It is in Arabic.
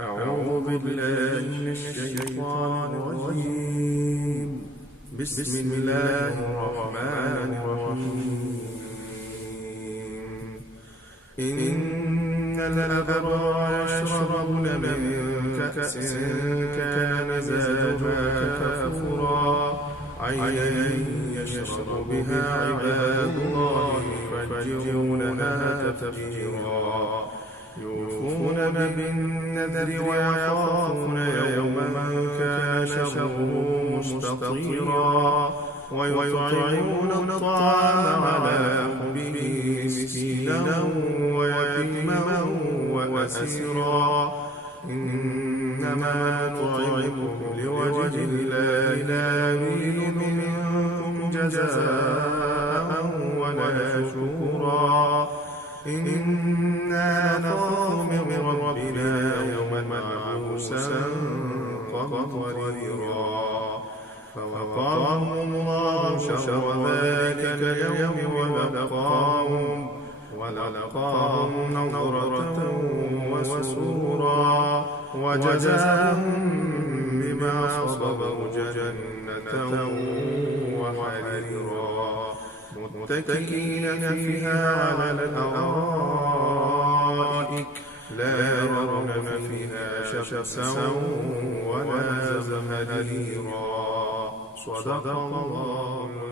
أعوذ بالله من الشيطان الرجيم. بسم الله الرحمن الرحيم. إن الأبرار يشربون من كأس كان مزاجها كافورا عينا يشرب بها عباد الله يفجرونها تفجيرا يوفون بالنذر ويخافون يوما كان شره مستطيرا ويطعمون الطعام على حبه مسكينا ويتيما وأسيرا إنما نطعمكم لوجه الله لا نريد منكم جزاء ولا شكورا إنا نخاف من ربنا يوما عبوسا قمطريرا فوقاهم الله شر ذلك اليوم ولقاهم نضرة وسرورا وجزاهم بما صبروا جنة وحريرا متكئين فيها على الأرائك لا يرون فيها شمسا ولا زمهريرا. صدق الله.